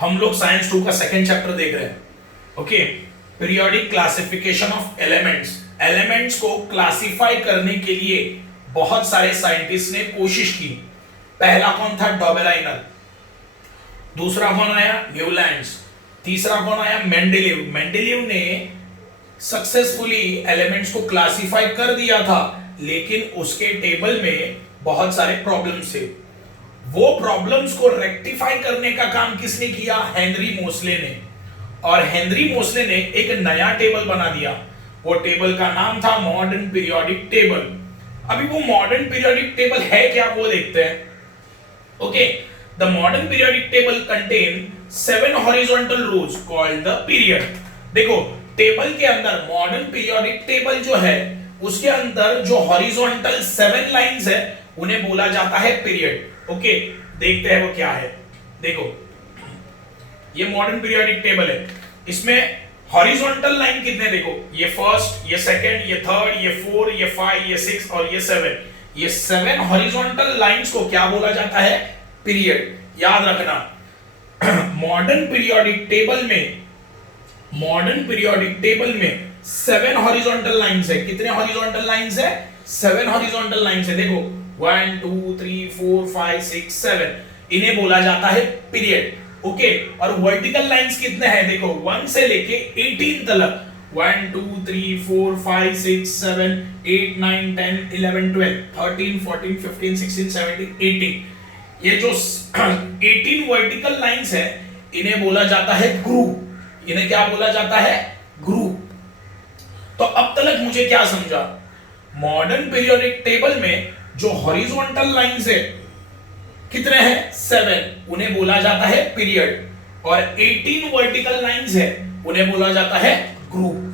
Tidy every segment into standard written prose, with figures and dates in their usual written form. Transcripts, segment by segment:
हम लोग साइंस 2 का सेकंड चैप्टर देख रहे हैं। Okay, periodic classification of elements. Elements को क्लासिफाई करने के लिए बहुत सारे साइंटिस्ट ने कोशिश की। पहला कौन था? डॉबेराइनर। दूसरा कौन आया? न्यूलैंड्स। तीसरा कौन आया? मेंडेलीव। मेंडेलीव ने सक्सेसफुली एलिमेंट्स को क्लासिफाई कर दिया था, लेकिन उसके टेबल में बहुत सारे प्रॉब्लम्स थे। वो प्रॉब्लम्स को रेक्टिफाई करने का काम किसने किया? हेनरी मोसले ने। और हेनरी मोसले ने एक नया टेबल बना दिया। वो टेबल का नाम था मॉडर्न पीरियोडिक टेबल। अभी वो मॉडर्न पीरियोडिक टेबल है क्या, वो देखते हैं। Okay, the modern periodic table contain 7 horizontal rows called the period. देखो, टेबल के अंदर मॉडर्न पीरियोडिक टेबल जो है उसके अंदर जो हॉरिजॉन्टल 7 लाइंस है उन्हें बोला जाता है पीरियड। ओके, देखते हैं वो क्या है। देखो, ये मॉडर्न पीरियोडिक टेबल है। इसमें हॉरिजॉन्टल लाइन कितने? देखो, ये फर्स्ट, ये सेकंड, ये थर्ड, ये 4, ये 5, ये 6 और ये 7। ये 7 हॉरिजॉन्टल लाइंस को क्या बोला जाता है? पीरियड। याद रखना, मॉडर्न पीरियोडिक टेबल में 7 हॉरिजॉन्टल लाइंस है। कितने हॉरिजॉन्टल लाइंस है? 7 हॉरिजॉन्टल लाइंस है। देखो, 1 2 3 4 5 6 7, इन्हें बोला जाता है पीरियड। ओके, और वर्टिकल लाइंस कितने हैं? देखो, 1 से लेके 18 तक। 1 2 3 4 5 6 7 8 9 10 11 12 13 14 15 16 17 18, ये जो 18 वर्टिकल लाइंस है इन्हें बोला जाता है ग्रुप। इन्हें क्या बोला जाता है? ग्रुप। तो अब तक मुझे क्या समझा? मॉडर्न पीरियोडिक टेबल में जो हॉरिजॉन्टल लाइंस है कितने हैं? 7, उन्हें बोला जाता है पीरियड। और 18 वर्टिकल लाइंस है उन्हें बोला जाता है group.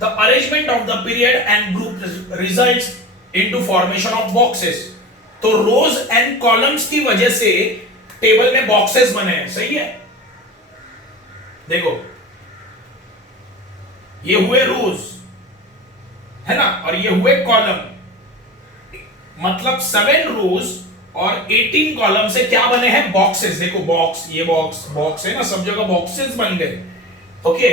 The arrangement of the period and group results into formation of boxes. तो रोज एंड कॉलम्स की वजह से टेबल में बॉक्सेस बने हैं। सही है? देखो, ये हुए रोज, है ना, और ये हुए कॉलम। मतलब 7 रोज और 18 कॉलम से क्या बने हैं? बॉक्सेस। देखो, बॉक्स, ये बॉक्स, बॉक्स है ना, सब जगह बॉक्सेस बन गए। ओके,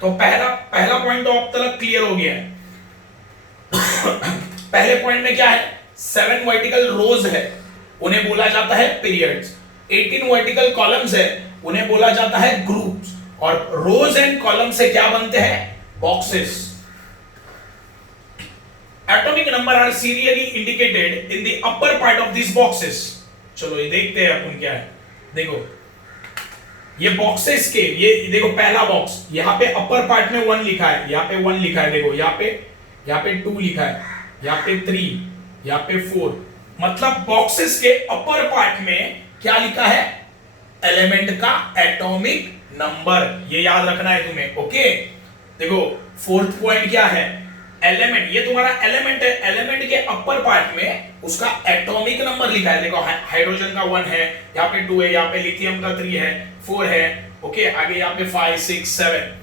तो पहला पॉइंट तो अब तक क्लियर हो गया है। पहले पॉइंट में क्या है? 7 वर्टिकल रोज है, उन्हें बोला जाता है पीरियड्स। 18 वर्टिकल कॉलम्स है, उन्हें बोला जाता है ग्रुप्स। और रोज एंड कॉलम से क्या बनते हैं? Boxes. Atomic number are serially indicated in the upper part of this boxes. चलो ये देखते हैं अपन क्या है। देखो, ये बॉक्सेस के, ये देखो, पहला बॉक्स यहां पे अपर पार्ट में 1 लिखा है, यहां पे 1 लिखा है। देखो, यहां पे 2 लिखा है, यहां पे 3, यहां पे 4। मतलब बॉक्सेस के अपर पार्ट में क्या लिखा है? एलिमेंट का एटॉमिक नंबर। ये याद रखना है तुम्हें। ओके, देखो, फोर्थ पॉइंट क्या है? एलिमेंट। ये तुम्हारा एलिमेंट है, एलिमेंट के अपर पार्ट में उसका एटॉमिक नंबर लिखा है। देखो, हाइड्रोजन का 1 है, यहाँ पे 2 है, यहाँ पे लिथियम का 3 है, 4 है। ओके, आगे यहाँ पे 5 6 7।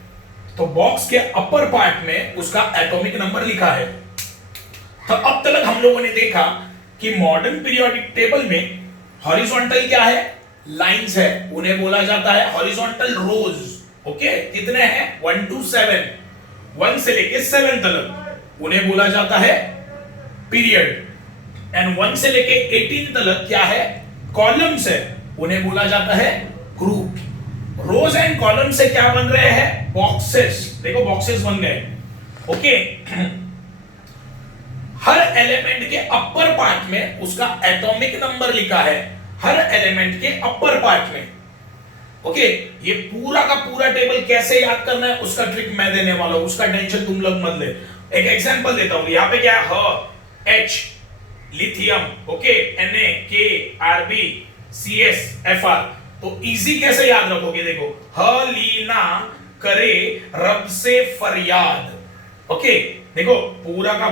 तो बॉक्स के अपर पार्ट में उसका एटॉमिक नंबर लिखा है। तो अब तक हम लोगों ने देखा कि मॉडर्न पीरियोडिक टेबल में हॉरिजॉन्टल क्या है? लाइंस है, उन्हें बोला जाता है हॉरिजॉन्टल रोज। ओके, कितने हैं? 1 to 7, 1 से लेके 7 तक, उन्हें बोला जाता है पीरियड। एंड 1 से लेके 18 तक क्या है? कॉलम्स है, उन्हें बोला जाता है ग्रुप। रोज एंड कॉलम से क्या बन रहे हैं? बॉक्सेस। देखो, बॉक्सेस बन गए। ओके, हर एलिमेंट के अपर पार्ट में उसका एटॉमिक नंबर लिखा है, हर एलिमेंट के अपर पार्ट में। ओके, ये पूरा का पूरा टेबल कैसे याद करना है उसका ट्रिक मैं देने वाला हूं, उसका टेंशन तुम लोग मत ले। एक एग्जांपल देता हूं। यहां पे क्या है? H, lithium, okay, Na, K, Rb, CS, Fr। तो इजी कैसे याद रखोगे? देखो, हलीना करे रब से फरियाद। ओके, देखो, पूरा का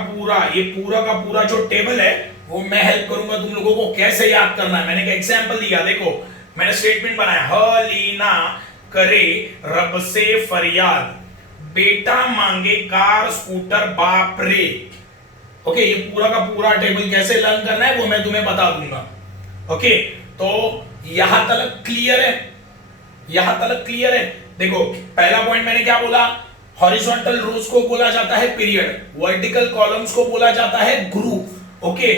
पूरा जो टेबल है वो मैं हेल्प करूंगा तुम लोगों को कैसे याद करना है। मैंने एक एग्जांपल दिया। देखो, मैंने स्टेटमेंट बनाया, हलीना करे रब से फरियाद, बेटा मांगे कार स्कूटर बाप रे। ओके, ये पूरा का पूरा टेबल कैसे लर्न करना है वो मैं तुम्हें बता दूंगा। ओके, तो यहां तक क्लियर है, यहां तक क्लियर है। देखो पहला पॉइंट मैंने क्या बोला, हॉरिजॉन्टल रोज को बोला जाता है पीरियड, वर्टिकल कॉलम्स को बोला जाता है group. Okay,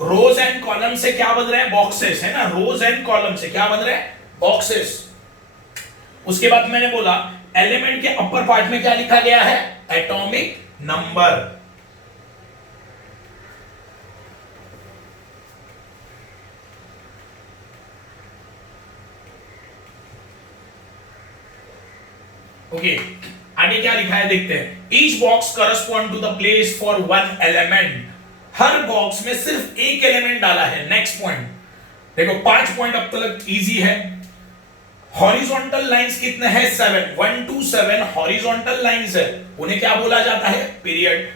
rows and column से क्या बन रहा है, बॉक्सेस है ना, रोज एंड कॉलम से क्या बन रहा है, बॉक्सेस। उसके बाद मैंने बोला एलिमेंट के अपर पार्ट में क्या लिखा गया है, एटॉमिक नंबर। ओके, आगे क्या लिखा है देखते हैं। Each box correspond to the place for one element, हर बॉक्स में सिर्फ एक एलिमेंट डाला है। नेक्स्ट पॉइंट देखो, 5 पॉइंट अब तक इजी है। हॉरिजॉन्टल लाइंस कितने हैं, 7, 1 to 7 हॉरिजॉन्टल लाइंस है, उन्हें क्या बोला जाता है, पीरियड।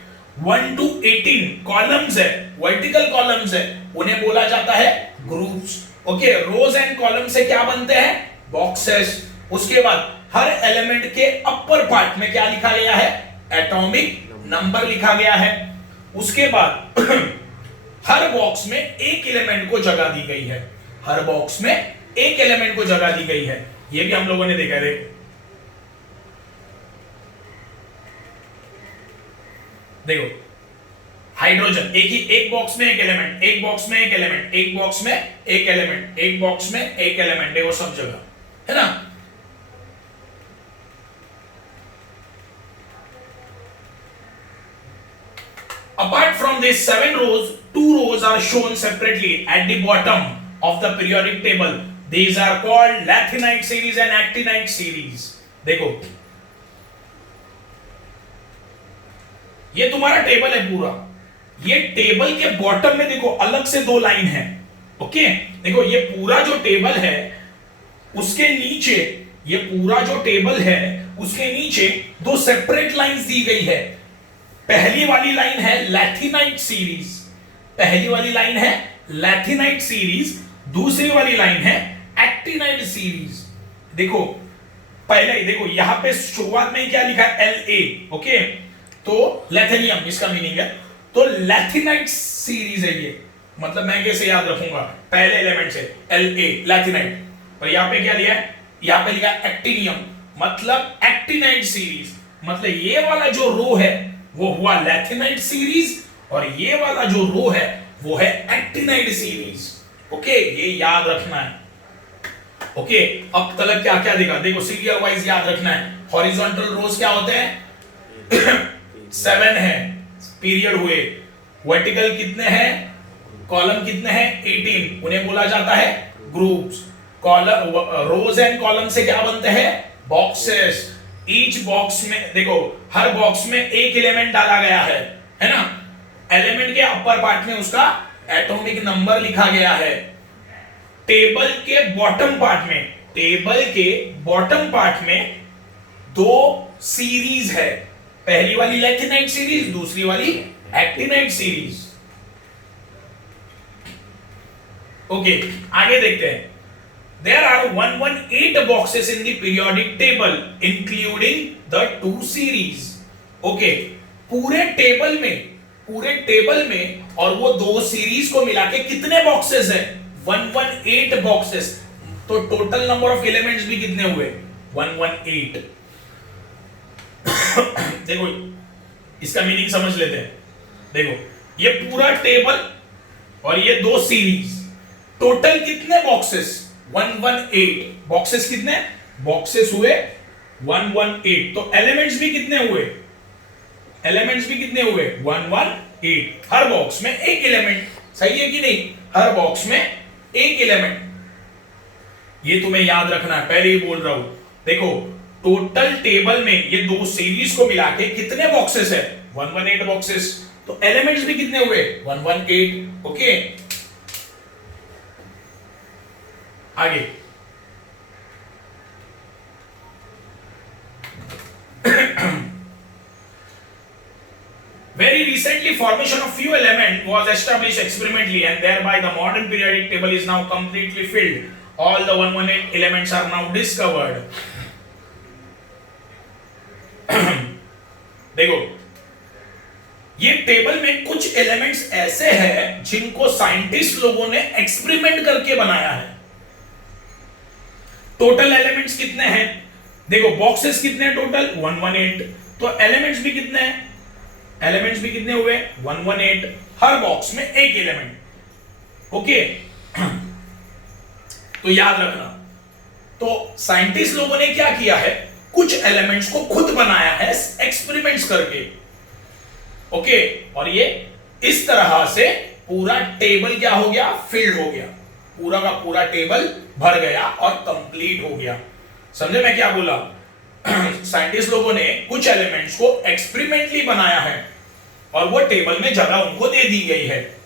1 to 18 कॉलम्स है, वर्टिकल कॉलम्स है, उन्हें बोला जाता है groups. Okay, rows and column से क्या बनते हैं, बॉक्सेस। उसके बाद हर एलिमेंट के अपर पार्ट में क्या लिखा गया है, एटॉमिक नंबर लिखा गया है। उसके बाद हर बॉक्स में एक एलिमेंट को जगह दी गई है, हर बॉक्स में एक एलिमेंट को जगह दी गई है, ये भी हम लोगों ने देखा है। देखो हाइड्रोजन, एक बॉक्स में एक एलिमेंट, एक बॉक्स में एक एलिमेंट, एक बॉक्स में एक एलिमेंट, एक बॉक्स में एक एलिमेंट, देखो सब जगह है ना। Apart from these 7 rows, 2 rows are shown separately at the bottom of the periodic table. These are called lanthanide series and actinide series. देखो ये तुम्हारा टेबल है पूरा, ये टेबल के बॉटम में देखो अलग से 2 लाइन है। ओके, देखो ये पूरा जो टेबल है उसके नीचे, ये पूरा जो टेबल है उसके नीचे 2 सेपरेट लाइंस दी गई है। पहली वाली लाइन है लैथिनाइट सीरीज, पहली वाली लाइन है लैथिनाइट सीरीज, दूसरी वाली लाइन है एक्टिनाइट सीरीज। देखो पहले ही देखो यहां पे शुरुआत में क्या लिखा है, La। ओके, तो लैथेनियम इसका मीनिंग है, तो लैथिनाइट सीरीज है ये। मतलब मैं कैसे याद रखूंगा, पहले एलिमेंट से La लैथिनाइट, और यहां पे क्या लिया है, यहां पे लिखा एक्टिनियम, मतलब एक्टिनाइट सीरीज। मतलब ये वाला जो रो है वो हुआ लैथिनाइट सीरीज, और ये वाला जो रो है वो है एक्टिनाइट सीरीज। ओके, ये याद रखना है। ओके, अब तक क्या क्या देखा, देखो सीरियल वाइज याद रखना है। हॉरिजॉन्टल रोज क्या होते हैं 7 है, पीरियड हुए। वर्टिकल कितने हैं, कॉलम कितने हैं 18, उन्हें बोला जाता है groups. Column, rows and column से क्या बनते हैं, बॉक्सेस। ईच बॉक्स में देखो हर बॉक्स में एक एलिमेंट डाला गया है ना। एलिमेंट के अपर पार्ट में उसका एटॉमिक नंबर लिखा गया है। टेबल के बॉटम पार्ट में, टेबल के बॉटम पार्ट में 2 सीरीज है, पहली वाली लैथिनाइट सीरीज, दूसरी वाली एक्टिनाइट सीरीज। ओके, आगे देखते हैं। There are 118 boxes in the periodic table, including the 2 series. Okay, पूरे टेबल में और वो 2 सीरीज को मिला के कितने बॉक्सेस हैं, 118 बॉक्सेस। तो टोटल नंबर ऑफ एलिमेंट्स भी कितने हुए, 118। देखो इसका मीनिंग समझ लेते हैं। देखो ये पूरा टेबल और ये 2 सीरीज, टोटल कितने बॉक्सेस, 118 बॉक्सेस। कितने बॉक्सेस हुए, 118। तो एलिमेंट्स भी कितने हुए, एलिमेंट्स भी कितने हुए, 118। हर बॉक्स में एक एलिमेंट, सही है कि नहीं, हर बॉक्स में एक एलिमेंट। ये तुम्हें याद रखना है, पहले ही बोल रहा हूं। देखो टोटल टेबल में ये 2 सीरीज को मिला के कितने बॉक्सेस है, 118 बॉक्सेस। तो एलिमेंट्स भी कितने हुए, 118। ओके, आगे very recently formation of few element was established experimentally, and thereby the modern periodic table is now completely filled. All the 118 elements are now discovered. देखो ये टेबल में कुछ एलिमेंट्स ऐसे हैं जिनको साइंटिस्ट लोगों ने एक्सपेरिमेंट करके बनाया है। टोटल एलिमेंट्स कितने हैं? देखो बॉक्सेस कितने हैं टोटल? 118। तो एलिमेंट्स भी कितने हैं? एलिमेंट्स भी कितने हुए? 118। हर बॉक्स में एक एलिमेंट। ओके तो याद रखना, तो साइंटिस्ट लोगों ने क्या किया है, कुछ एलिमेंट्स को खुद बनाया है एक्सपेरिमेंट्स करके। ओके और ये इस तरह से पूरा टेबल क्या हो गया? फिल्ड हो गया, पूरा का पूरा टेबल भर गया और कंप्लीट हो गया। समझे मैं क्या बोला? साइंटिस्ट लोगों ने कुछ एलिमेंट्स को एक्सपेरिमेंटली बनाया है और वो टेबल में जगह उनको दे दी गई है।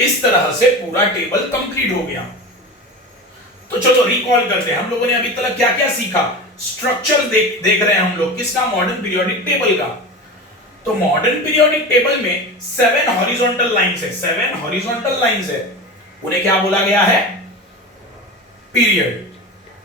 इस तरह से पूरा टेबल कंप्लीट हो गया। तो चलो रिकॉल करते हैं, हम लोगों ने अभी तक क्या क्या सीखा। स्ट्रक्चर देख रहे हैं हम लोग किसका? मॉडर्न पीरियोडिक टेबल का। तो मॉडर्न पीरियोडिक टेबल में 7 हॉरिजॉन्टल लाइंस है, 7 हॉरिजॉन्टल लाइंस है, उन्हें क्या बोला गया है? पीरियड।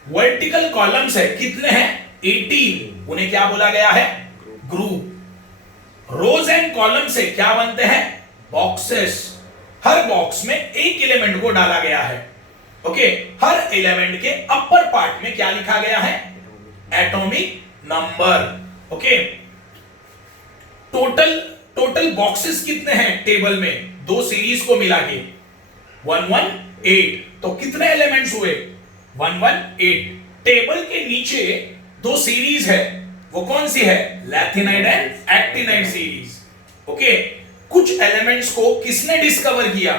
वर्टिकल कॉलम्स है, कितने हैं? 18, उन्हें क्या बोला गया है? ग्रुप। रोज एंड कॉलम्स से क्या बनते हैं? बॉक्सेस। हर बॉक्स में एक एलिमेंट को डाला गया है। ओके हर एलिमेंट के अपर पार्ट में क्या लिखा गया है? Atomic number. Okay total boxes कितने हैं टेबल में? दो सीरीज को मिला के 118। तो कितने एलिमेंट्स हुए? 118। टेबल के नीचे दो सीरीज है, वो कौन सी है? लैथिनाइड एंड एक्टिनाइड सीरीज। ओके कुछ एलिमेंट्स को किसने डिस्कवर किया?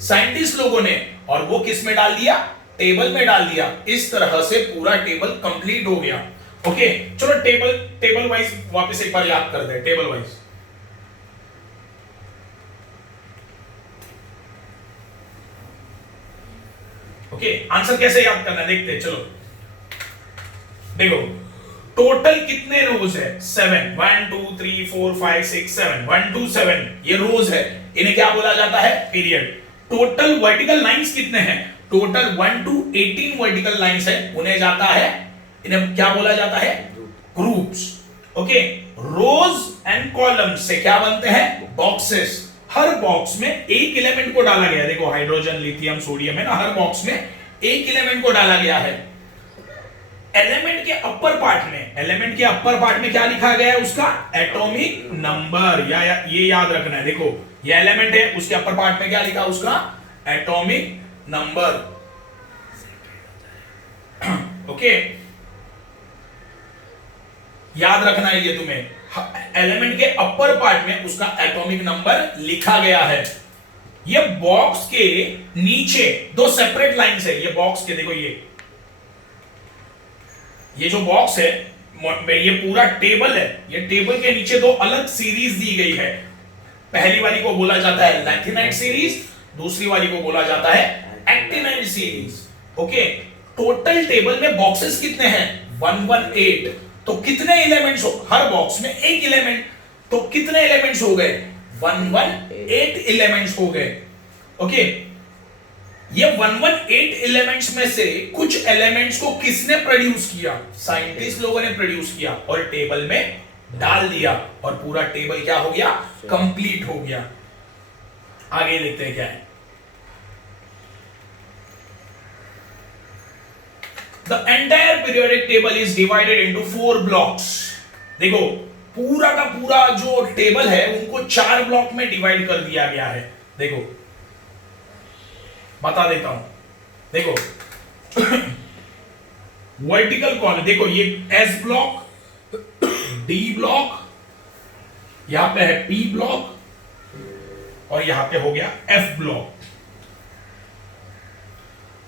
साइंटिस्ट लोगों ने, और वो किस में डाल दिया? टेबल में डाल दिया। इस तरह से पूरा टेबल कंप्लीट हो गया। ओके चलो टेबल वाइज वापस एक बार याद करते हैं। टेबल वाइज ओके आंसर कैसे याद करना है देखते हैं। चलो देखो टोटल कितने रोज है? 7। 1 2 3 4 5 6 7, 1 2 7 ये रोज है, इन्हें क्या बोला जाता है? पीरियड। टोटल वर्टिकल लाइंस कितने हैं? टोटल 1 to 18 वर्टिकल लाइंस है, उन्हें जाता है, इन्हें क्या बोला जाता है? Groups. Okay rows and columns से क्या बनते हैं? बॉक्सेस। हर बॉक्स में एक एलिमेंट को डाला गया है। देखो हाइड्रोजन लिथियम सोडियम है ना, हर बॉक्स में एक एलिमेंट को डाला गया है। एलिमेंट के अपर पार्ट में क्या लिखा गया है? उसका एटॉमिक नंबर। ये याद रखना है। देखो ये एलिमेंट है, उसके अपर पार्ट में क्या लिखा? उसका एटॉमिक नंबर। ओके याद रखना है ये तुम्हें, एलिमेंट के अपर पार्ट में उसका एटॉमिक नंबर लिखा गया है। ये बॉक्स के नीचे दो सेपरेट लाइंस है। ये बॉक्स के देखो ये जो बॉक्स है, ये पूरा टेबल है, ये टेबल के नीचे दो अलग सीरीज दी गई है। पहली वाली को बोला जाता है लैथिनाइड सीरीज, दूसरी वाली को बोला जाता है actinide series. Okay total table में बॉक्सेस कितने हैं? 118। तो कितने एलिमेंट्स हो? हर बॉक्स में एक एलिमेंट, तो कितने एलिमेंट्स हो गए? 118 एलिमेंट्स हो गए। ओके ये 118 एलिमेंट्स में से कुछ एलिमेंट्स को किसने प्रोड्यूस किया? साइंटिस्ट लोगों ने प्रोड्यूस किया और टेबल में डाल दिया, और पूरा टेबल क्या हो गया? कंप्लीट हो गया। आगे देखते हैं क्या है। The entire periodic table is divided into 4 blocks. देखो पूरा का पूरा जो टेबल है उनको 4 ब्लॉक में डिवाइड कर दिया गया है। देखो बता देता हूं, देखो वर्टिकल कॉलम, देखो ये एस ब्लॉक, डी ब्लॉक, यहां पे है पी ब्लॉक और यहां पे हो गया एफ ब्लॉक।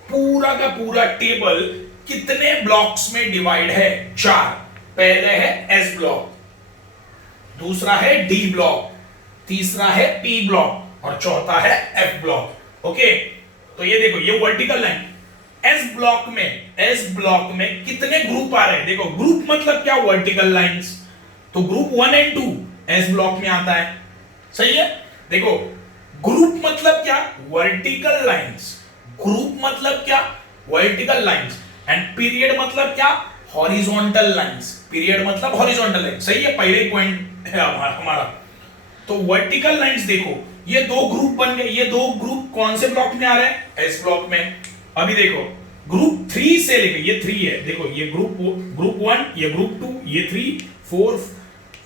पूरा का पूरा टेबल कितने ब्लॉक्स में डिवाइड है? 4। पहले है एस ब्लॉक, दूसरा है डी ब्लॉक, तीसरा है पी ब्लॉक और चौथा है एफ ब्लॉक। ओके तो ये देखो ये वर्टिकल लाइन एस ब्लॉक में कितने ग्रुप आ रहे हैं? देखो ग्रुप मतलब क्या? Vertical lines. तो ग्रुप 1 और 2 एस ब्लॉक में आता है, सही है। देखो ग्रुप मतलब क्या? Vertical lines. ग्रुप मतलब क्या? Vertical lines. एंड पीरियड मतलब क्या? हॉरिजॉन्टल लाइंस, पीरियड मतलब हॉरिजॉन्टल लाइन, सही है, पहले ही पॉइंट है हमारा। तो वर्टिकल लाइंस देखो, ये दो ग्रुप बन गए, ये दो ग्रुप कौन से ब्लॉक में आ रहे हैं, एस ब्लॉक में। अभी देखो ग्रुप 3 से लेकर, ये 3 है, देखो ये ग्रुप 1, ये ग्रुप 2, ये 3,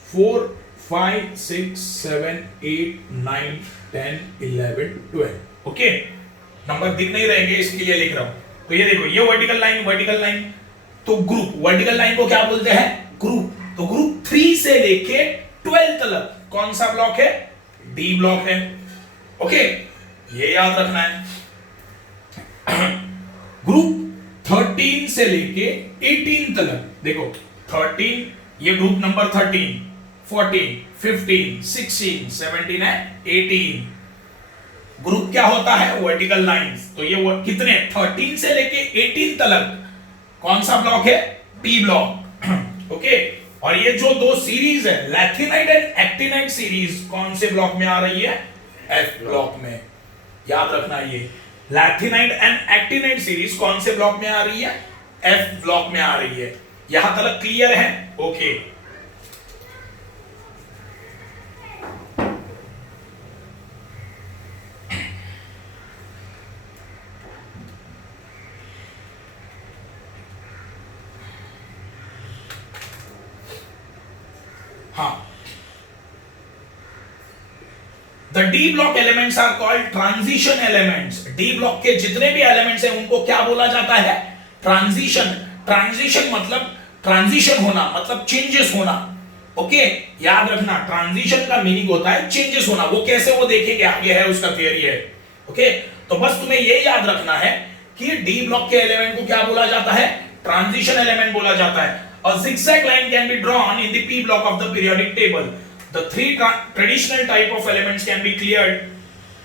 4 5 6 7 8 9 10 11 12। ओके, नंबर दिख नहीं रहेंगे इसके लिए लिख रहा हूं। तो ये देखो, ये वर्टिकल लाइन, तो ग्रुप, वर्टिकल लाइन को क्या बोलते हैं, ग्रुप। तो ग्रुप 3 से लेके 12 तक कौन सा ब्लॉक है, डी ब्लॉक है। ओके, ये याद रखना है। ग्रुप 13 से लेके 18 तक, देखो 13, ये ग्रुप नंबर 13, 14 15 16 17 है, 18 ग्रुप क्या होता है, वर्टिकल लाइंस। तो ये कितने, 13 से लेके 18 तक कौन सा ब्लॉक है, टी ब्लॉक। ओके, और ये जो दो सीरीज है, लैथिनाइट एंड एक्टिनाइट सीरीज, कौन से ब्लॉक में आ रही है, एफ ब्लॉक में। याद रखना, ये लैथिनाइट एंड एक्टिनाइट सीरीज कौन से ब्लॉक में आ रही है, एफ ब्लॉक में आ रही है। यहां तक क्लियर है, okay. The D block elements are called transition elements. D block के जितने भी elements हैं उनको क्या बोला जाता है, ट्रांजिशन। ट्रांजिशन मतलब ट्रांजिशन होना, मतलब चेंजेस होना। ओके, याद रखना, ट्रांजिशन का मीनिंग होता है चेंजेस होना। वो कैसे, वो देखेंगे, आगे है उसका थियरी है। ओके, तो बस तुम्हें ये याद रखना है कि डी ब्लॉक के एलिमेंट को क्या बोला जाता है, ट्रांजिशन एलिमेंट बोला जाता है। A zigzag line can be drawn in the P block of the periodic table. The three traditional type of elements can be cleared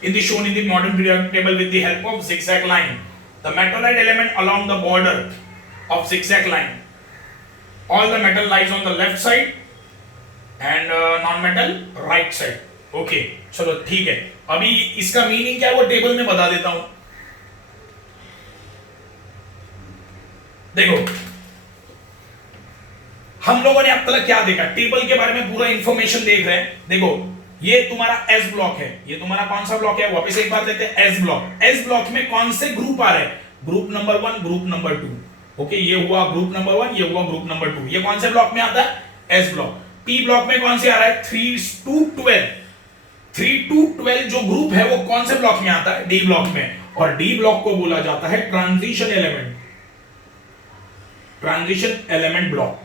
in the shown in the modern periodic table with the help of zigzag line. The metalloid element along the border of zigzag line. All the metal lies on the left side and non-metal right side. Okay, चलो ठीक है। अभी इसका meaning क्या है वो table में बता देता हूं। देखो, हम लोगों ने अब तक क्या देखा, टेबल के बारे में पूरा इंफॉर्मेशन देख रहे हैं। देखो, ये तुम्हारा एस ब्लॉक है, ये तुम्हारा कौन सा ब्लॉक है, वापस एक बार देखते हैं, एस ब्लॉक। एस ब्लॉक में कौन से ग्रुप आ रहे हैं, group number 1, group number 2। Okay, ये हुआ ग्रुप नंबर 1, ये हुआ ग्रुप नंबर 2। ये कौन से ब्लॉक में आता है, एस ब्लॉक। पी ब्लॉक में कौन से आ रहा है, 3 to 12। 3 to 12 जो ग्रुप है वो कौन से ब्लॉक में आता है, डी ब्लॉक में। और डी ब्लॉक को बोला जाता है transition element, transition element block.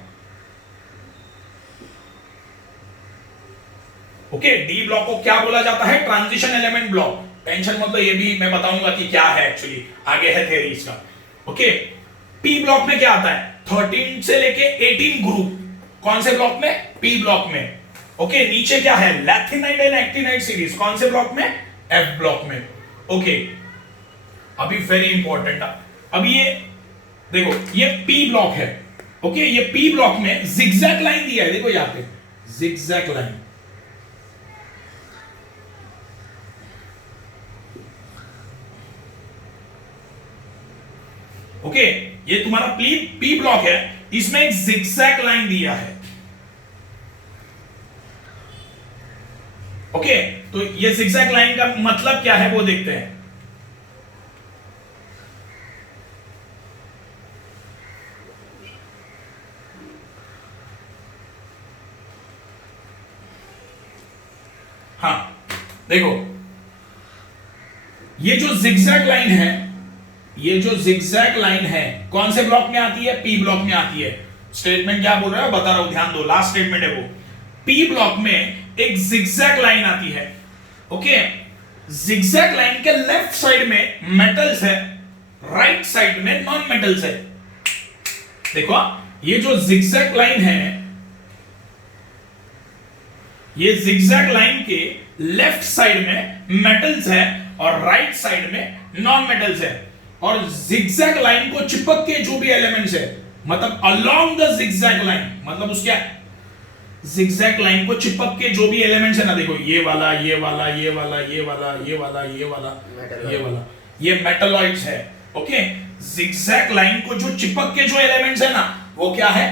Okay, D block को क्या बोला जाता है, ट्रांजिशन एलिमेंट ब्लॉक। टेंशन मतलब ये भी मैं बताऊंगा कि क्या है, एक्चुअली आगे है थ्योरी इसका। ओके, पी ब्लॉक में क्या आता है, 13 से लेके 18 ग्रुप कौन से ब्लॉक में, पी ब्लॉक में। ओके, नीचे क्या है, लैथिनाइट एंड एक्टिनाइट सीरीज कौन से ब्लॉक में, एफ ब्लॉक में। ओके, अभी वेरी इंपॉर्टेंट, अभी ये देखो, ये पी ब्लॉक है। ओके, ये पी ब्लॉक में जिगजैग लाइन दिया है, देखो यहां पे जिगजैग लाइन। ओके, ये तुम्हारा पी ब्लॉक है, इसमें एक जिगजैग लाइन दिया है। ओके, तो ये जिगजैग लाइन का मतलब क्या है वो देखते हैं। हाँ, देखो, ये जो जिगजैग लाइन है, ये जो जिगजैग लाइन है कौन से ब्लॉक में आती है, पी ब्लॉक में आती है। स्टेटमेंट क्या बोल रहा है बता रहा हूं, ध्यान दो, लास्ट स्टेटमेंट है वो। पी ब्लॉक में एक जिगजैग लाइन आती है। ओके, जिगजैग लाइन के लेफ्ट साइड में मेटल्स है, राइट साइड में नॉन मेटल्स है। देखो, ये जो जिगजैग लाइन है, ये जिगजैग लाइन के लेफ्ट साइड में मेटल्स है और राइट साइड में नॉन मेटल्स है। और जिगजैग लाइन को चिपक के जो भी एलिमेंट्स है, मतलब अलोंग द जिगजैग लाइन, मतलब उसके जिगजैग लाइन को चिपक के जो भी एलिमेंट्स है ना, देखो ये वाला, ये वाला, ये वाला, ये वाला, ये वाला, ये वाला, ये वाला, ये मेटलॉइड्स है। ओके, जिगजैग लाइन को जो चिपक के जो एलिमेंट्स है ना, वो क्या है?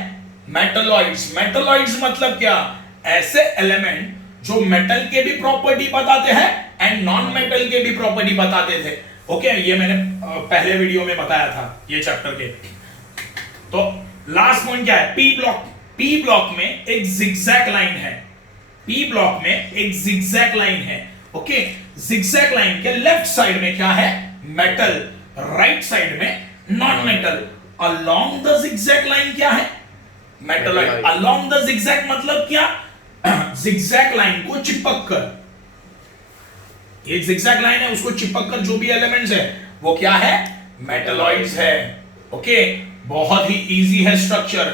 मेटलॉइड्स। मेटलॉइड्स मतलब क्या? ऐसे एलिमेंट जो मेटल के भी प्रॉपर्टी बताते हैं एंड नॉन मेटल के भी प्रॉपर्टी बताते थे। ओके, ये मैंने पहले वीडियो में बताया था ये चैप्टर के। तो लास्ट पॉइंट क्या है? P block. पी ब्लॉक में एक जिगजैग लाइन है। पी ब्लॉक में एक जिगजैग लाइन है। ओके, जिगजैग लाइन के लेफ्ट साइड में क्या है? मेटल, राइट साइड में non metal. Along the zigzag line क्या है? मेटलॉइड। अलोंग द जिगजैग मतलब क्या? जिगजैग लाइन को चिपक कर, ये जिगजैग लाइन है, उसको चिपक कर जो भी एलिमेंट्स है वो क्या है? मेटलॉइड्स है। ओके, बहुत ही इजी है स्ट्रक्चर,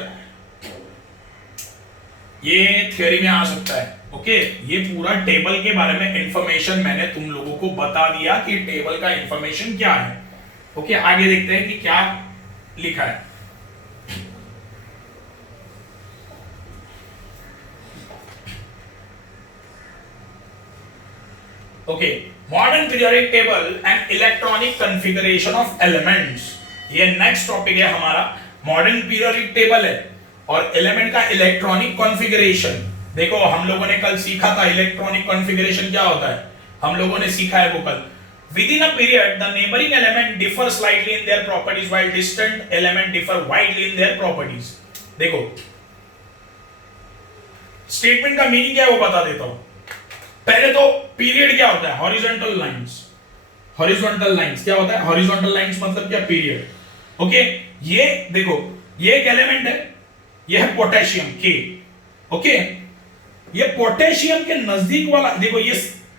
ये थ्योरी में आ सकता है। ओके, ये पूरा टेबल के बारे में इंफॉर्मेशन मैंने तुम लोगों को बता दिया कि टेबल का इंफॉर्मेशन क्या है। ओके, आगे देखते हैं कि क्या लिखा है। Okay, modern periodic table and electronic configuration of elements, ये नेक्स्ट टॉपिक है हमारा। मॉडर्न पीरियोडिक टेबल है और एलिमेंट का इलेक्ट्रॉनिक कॉन्फ़िगरेशन। देखो, हम लोगों ने कल सीखा था इलेक्ट्रॉनिक कॉन्फ़िगरेशन क्या होता है, हम लोगों ने सीखा है वो कल। Within a period, the neighboring element differ slightly in their properties, while distant element differ widely in their properties. देखो, स्टेटमेंट का मीनिंग क्या है वो बता देता हूं। पहले तो पीरियड क्या होता है? Horizontal lines. हॉरिजॉन्टल लाइंस क्या होता है? हॉरिजॉन्टल लाइंस मतलब क्या? पीरियड। ओके, ये देखो, ये एक एलिमेंट है, ये है पोटेशियम के। ओके, ये पोटेशियम के नजदीक वाला, देखो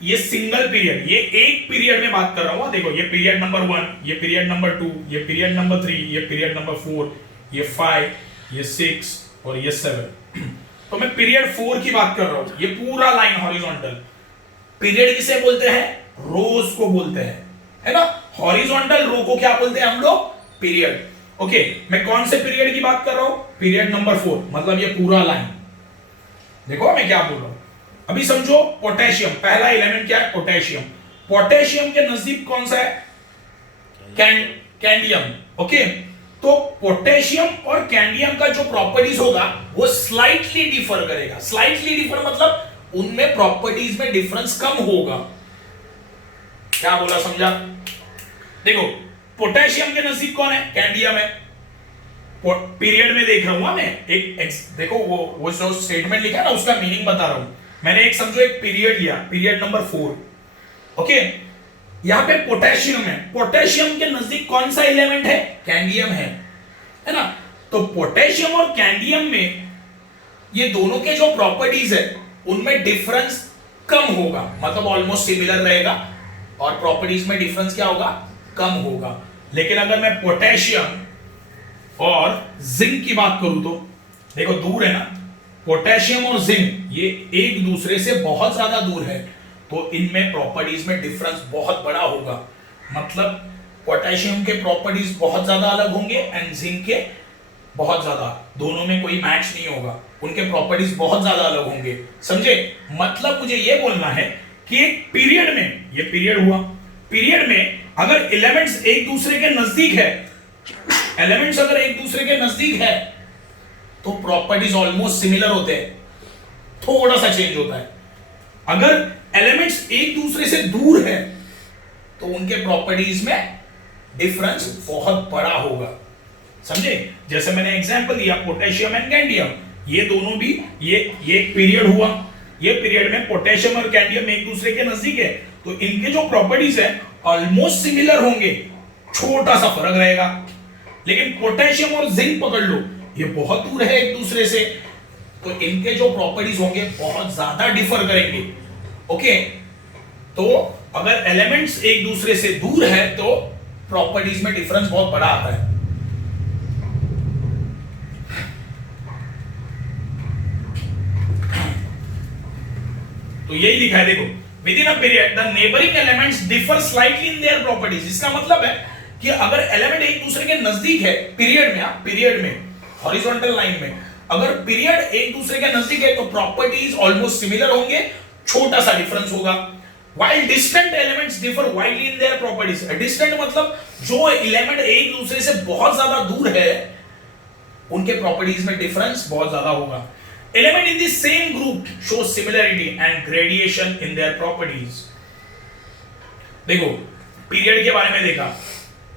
ये सिंगल पीरियड, ये एक पीरियड में बात कर रहा हूं। देखो, ये पीरियड नंबर 1, ये पीरियड नंबर 2, ये पीरियड नंबर 3, ये पीरियड नंबर 4, ये 5, ये 6 और ये 7। तो मैं पीरियड 4 की बात कर रहा हूं। ये पूरा लाइन हॉरिजॉन्टल। पीरियड किसे बोलते हैं? रोज को बोलते हैं, है ना। हॉरिजॉन्टल रो को क्या बोलते हैं हम लोग? पीरियड। ओके, मैं कौन से पीरियड की बात कर रहा हूं? पीरियड नंबर 4, मतलब ये पूरा लाइन। देखो मैं क्या बोल रहा हूं। अभी समझो, पोटेशियम, पहला एलिमेंट क्या है? पोटेशियम। पोटेशियम के नजदीक कौन सा है? कैंडियम। ओके, तो पोटेशियम और कैंडियम का जो प्रॉपर्टीज होगा वो स्लाइटली डिफर करेगा। स्लाइटली डिफर मतलब उनमें प्रॉपर्टीज में डिफरेंस कम होगा। क्या बोला, समझा? देखो, पोटेशियम के नजदीक कौन है? कैंडियम है। पीरियड में देख रहा हूं मैं एक देखो, वो जो स्टेटमेंट लिखा है ना, उसका मीनिंग बता रहा हूं। मैंने एक समझो एक पीरियड लिया, पीरियड नंबर 4। ओके, यहां पे पोटेशियम है। पोटेशियम के नजदीक कौन सा एलिमेंट है? कैंडियम है ना। तो पोटेशियम और कैंडियम में ये दोनों के जो प्रॉपर्टीज है उनमें डिफरेंस कम होगा, मतलब ऑलमोस्ट सिमिलर रहेगा, और प्रॉपर्टीज में डिफरेंस क्या होगा? कम होगा। लेकिन अगर मैं पोटेशियम और जिंक की बात करूं तो देखो, दूर है ना, पोटेशियम और जिंक ये एक दूसरे से बहुत ज्यादा दूर है, तो इनमें प्रॉपर्टीज में डिफरेंस बहुत बड़ा होगा। मतलब पोटेशियम के प्रॉपर्टीज बहुत ज्यादा अलग होंगे एंड जिंक के बहुत ज्यादा, दोनों में कोई मैच नहीं होगा, उनके प्रॉपर्टीज बहुत ज्यादा अलग होंगे। समझे? मतलब मुझे यह बोलना है कि एक पीरियड में, ये पीरियड हुआ, पीरियड में अगर एलिमेंट्स एक दूसरे के नजदीक है, एलिमेंट्स अगर एक दूसरे के नजदीक है तो प्रॉपर्टीज ऑलमोस्ट सिमिलर होते हैं, थोड़ा सा चेंज होता है। अगर एलिमेंट्स एक दूसरे से दूर है तो उनके प्रॉपर्टीज में डिफरेंस बहुत बड़ा होगा। समझे? जैसे मैंने एग्जांपल दिया, पोटेशियम एंड कैंडियम, ये दोनों भी, ये एक पीरियड हुआ, ये पीरियड में पोटेशियम और कैंडियम एक दूसरे के नजदीक है, तो इनके जो प्रॉपर्टीज है ऑलमोस्ट सिमिलर होंगे, छोटा सा फर्क रहेगा। लेकिन पोटेशियम और जिंक पकड़ लो, ये बहुत दूर है एक दूसरे से, तो इनके जो प्रॉपर्टीज होंगे बहुत ज्यादा डिफर करेंगे। ओके, तो अगर एलिमेंट्स एक दूसरे से दूर है तो प्रॉपर्टीज में डिफरेंस बहुत बड़ा आता है। तो यही लिखा है, देखो, within a period the neighbouring elements differ slightly in their properties. इसका मतलब है कि अगर एलिमेंट एक दूसरे के नजदीक है पीरियड में, पीरियड में, हॉरिजॉन्टल लाइन में, अगर पीरियड एक दूसरे के नजदीक है तो प्रॉपर्टीज ऑलमोस्ट सिमिलर होंगे, छोटा सा डिफरेंस होगा। while distant elements differ widely in their properties। distant मतलब जो एलिमेंट एक दूसरे से बहुत ज्यादा दूर है उनके प्रॉपर्टीज में डिफरेंस बहुत ज्यादा होगा। Element in the same group show similarity and gradation in their properties. देखो पीरियड के बारे में देखा,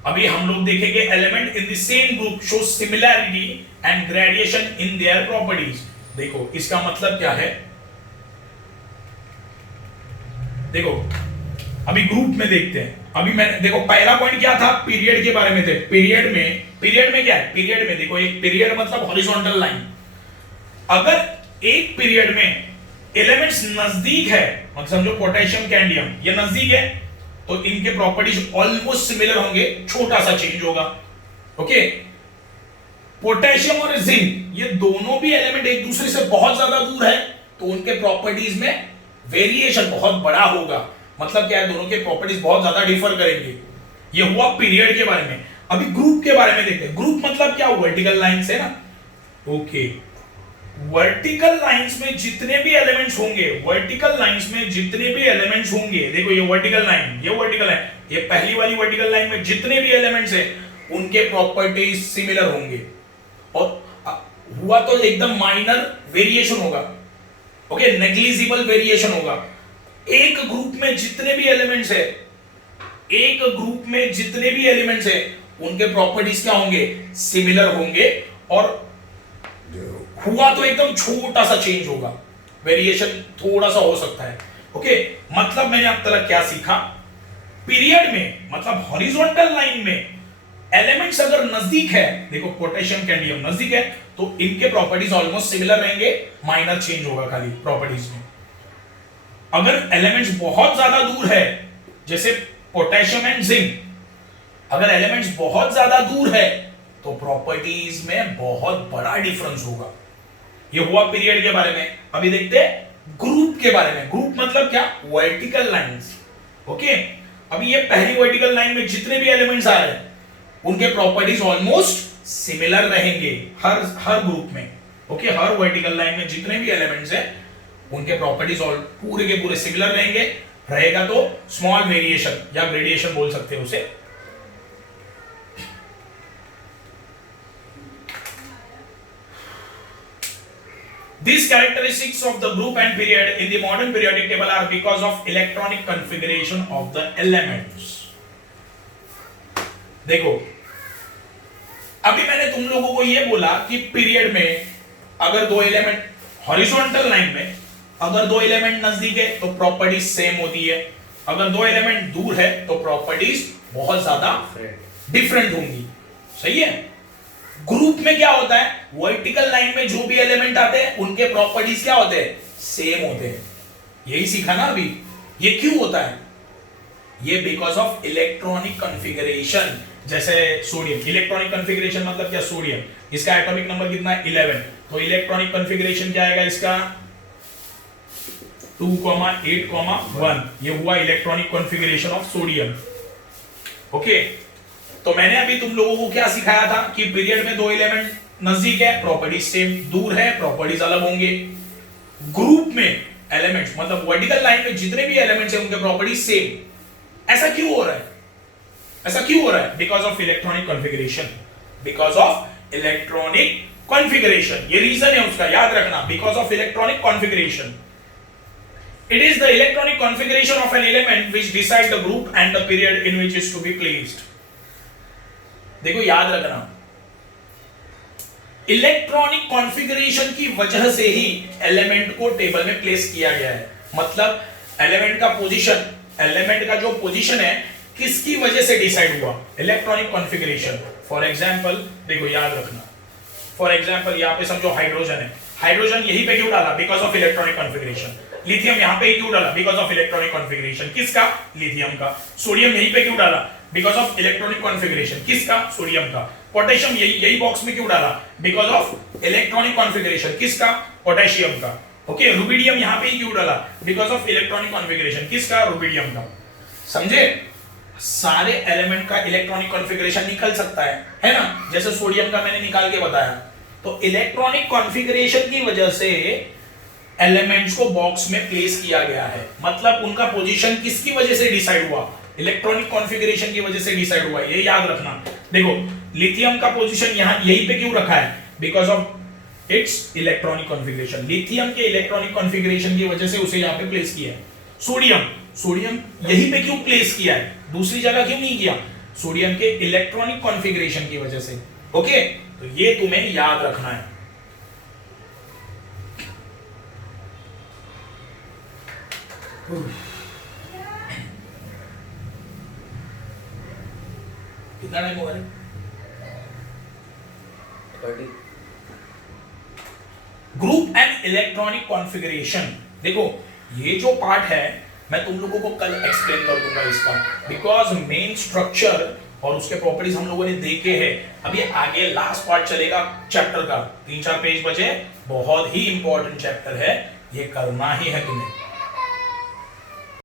अभी हम लोग देखेंगे element in the same group show similarity and gradation in their properties. देखो इसका मतलब क्या है, देखो अभी ग्रुप में देखते हैं। अभी मैंने देखो पहला पॉइंट क्या था, पीरियड के बारे में थे। पीरियड में क्या है, पीरियड में देखो एक पीरियड मतलब हॉरिजॉन्टल लाइन। अगर एक पीरियड में एलिमेंट्स नजदीक है, मतलब समझो पोटेशियम कैंडियम ये नजदीक है, तो इनके प्रॉपर्टीज ऑलमोस्ट सिमिलर होंगे, छोटा सा चेंज होगा। ओके, पोटेशियम और जिंक ये दोनों भी एलिमेंट एक दूसरे से बहुत ज्यादा दूर है, तो उनके प्रॉपर्टीज में वेरिएशन बहुत बड़ा होगा। मतलब क्या है, दोनों के प्रॉपर्टीज बहुत ज्यादा डिफर करेंगे। ये हुआ पीरियड के बारे में। अभी ग्रुप के बारे में देखते हैं। ग्रुप मतलब क्या, वर्टिकल लाइंस है ना। ओके, वर्टिकल लाइंस में जितने भी एलिमेंट्स होंगे, वर्टिकल लाइंस में जितने भी एलिमेंट्स होंगे, देखो ये वर्टिकल लाइन, ये वर्टिकल लाइन, ये पहली वाली वर्टिकल लाइन में जितने भी एलिमेंट्स हैं उनके प्रॉपर्टीज सिमिलर होंगे, और हुआ तो एकदम माइनर वेरिएशन होगा। ओके, नेग्लिजिबल वेरिएशन होगा। एक ग्रुप में जितने भी एलिमेंट्स है, एक ग्रुप में जितने भी एलिमेंट्स है उनके प्रॉपर्टीज क्या होंगे, सिमिलर होंगे, और हुआ तो एकदम छोटा सा चेंज होगा, वेरिएशन थोड़ा सा हो सकता है। ओके, मतलब मैंने अब तक क्या सीखा, पीरियड में मतलब हॉरिजॉन्टल लाइन में एलिमेंट्स अगर नजदीक है, देखो पोटेशियम कैंडियम नजदीक है, तो इनके प्रॉपर्टीज ऑलमोस्ट सिमिलर रहेंगे, माइनर चेंज होगा खाली प्रॉपर्टीज में। अगर एलिमेंट्स बहुत ज्यादा दूर है, जैसे पोटेशियम एंड जिंक, अगर एलिमेंट्स बहुत ज्यादा दूर है तो प्रॉपर्टीज में बहुत बड़ा डिफरेंस होगा। ये हुआ पीरियड के बारे में। अभी देखते हैं ग्रुप के बारे में। ग्रुप मतलब क्या, वर्टिकल लाइंस। ओके, अभी ये पहली वर्टिकल लाइन में जितने भी एलिमेंट्स आ रहे हैं उनके प्रॉपर्टीज ऑलमोस्ट सिमिलर रहेंगे हर ग्रुप में। ओके, हर वर्टिकल लाइन में जितने भी एलिमेंट्स हैं उनके प्रॉपर्टीज पूरे के पूरे सिमिलर रहेगा तो स्मॉल वेरिएशन या ग्रेडिएशन बोल सकते हैं उसे। These characteristics of the group and period in the modern periodic table are because of electronic configuration of the elements. देखो अभी मैंने तुम लोगों को यह बोला कि पीरियड में अगर दो एलिमेंट हॉरिजॉन्टल लाइन में अगर दो एलिमेंट नजदीक है तो प्रॉपर्टीज सेम होती है, अगर दो एलिमेंट दूर है तो प्रॉपर्टीज बहुत ज्यादा डिफरेंट होंगी। सही है। ग्रुप में क्या होता है, वर्टिकल लाइन में जो भी एलिमेंट आते हैं उनके प्रॉपर्टीज क्या होते हैं, सेम होते हैं। यही सीखा ना अभी। ये क्यों होता है, ये बिकॉज ऑफ इलेक्ट्रॉनिक कॉन्फ़िगरेशन। जैसे सोडियम, इलेक्ट्रॉनिक कॉन्फ़िगरेशन मतलब क्या, सोडियम, इसका एटॉमिक नंबर कितना है 11, तो इलेक्ट्रॉनिक कॉन्फ़िगरेशन क्या आएगा इसका 2,8,1। ये हुआ electronic configuration of sodium. Okay, तो मैंने अभी तुम लोगों को क्या सिखाया था कि पीरियड में दो एलिमेंट नजदीक है प्रॉपर्टीज सेम, दूर है प्रॉपर्टीज अलग होंगे। ग्रुप में एलिमेंट्स मतलब वर्टिकल लाइन में जितने भी एलिमेंट्स हैं उनके प्रॉपर्टीज सेम। ऐसा क्यों हो रहा है, ऐसा क्यों हो रहा है, because of electronic configuration, because of electronic configuration. ये रीजन है उसका, याद रखना, because of electronic configuration. It is the electronic configuration of an element which decide the group and the period in which is to be placed. देखो याद रखना, electronic configuration की वजह से ही एलिमेंट को टेबल में प्लेस किया गया है। मतलब एलिमेंट का पोजीशन, एलिमेंट का जो पोजीशन है किसकी वजह से डिसाइड हुआ, इलेक्ट्रॉनिक कॉन्फ़िगरेशन। फॉर एग्जांपल देखो याद रखना, फॉर एग्जांपल यहाँ पे समझो हाइड्रोजन है, हाइड्रोजन यहीं पे क्यों डाला, because of electronic configuration. Lithium यहाँ पे ही क्यों डाला, बिकॉज ऑफ इलेक्ट्रॉनिक कॉन्फ़िगरेशन, किसका, लिथियम का। सोडियम यहीं पे क्यों डाला, बिकॉज ऑफ इलेक्ट्रॉनिक कॉन्फ़िगरेशन, किसका, सोडियम का। पोटेशियम यही बॉक्स में क्यों डाला, बिकॉज ऑफ इलेक्ट्रॉनिक कॉन्फ़िगरेशन, किसका, पोटेशियम का। ओके, रुबिडियम यहाँ पे ही क्यों डाला, बिकॉज ऑफ इलेक्ट्रॉनिक कॉन्फ़िगरेशन, किसका, रुबिडियम का। समझे, सारे एलिमेंट का इलेक्ट्रॉनिक कॉन्फ़िगरेशन निकल सकता है ना, जैसे सोडियम का मैंने निकाल के बताया। तो इलेक्ट्रॉनिक कॉन्फ़िगरेशन की वजह से एलिमेंट्स को बॉक्स में प्लेस किया गया है। मतलब उनका पोजीशन किसकी वजह से डिसाइड हुआ, इलेक्ट्रॉनिक कॉन्फ़िगरेशन की वजह से डिसाइड हुआ। ये याद रखना। देखो लिथियम का पोजीशन यहां यहीं पे क्यों रखा है, because of its electronic configuration. Lithium के इलेक्ट्रॉनिक कॉन्फ़िगरेशन की वजह से उसे यहां पे प्लेस किया है। सोडियम यहीं पे क्यों प्लेस किया है, दूसरी जगह क्यों नहीं किया? सोडियम के इलेक्ट्रॉनिक कॉन्फ़िगरेशन की वजह से। ओके, तो ये तुम्हें याद रखना है। कितना टाइम होगा? Group and electronic configuration. देखो ये जो पार्ट है मैं तुम लोगों को कल एक्सप्लेन कर दूंगा इसका, बिकॉज मेन स्ट्रक्चर और उसके प्रॉपर्टीज हम लोगों ने देखे हैं। अब ये आगे लास्ट पार्ट चलेगा चैप्टर का, 3-4 पेज बचे, बहुत ही इंपॉर्टेंट चैप्टर है, ये करना ही है तुम्हें।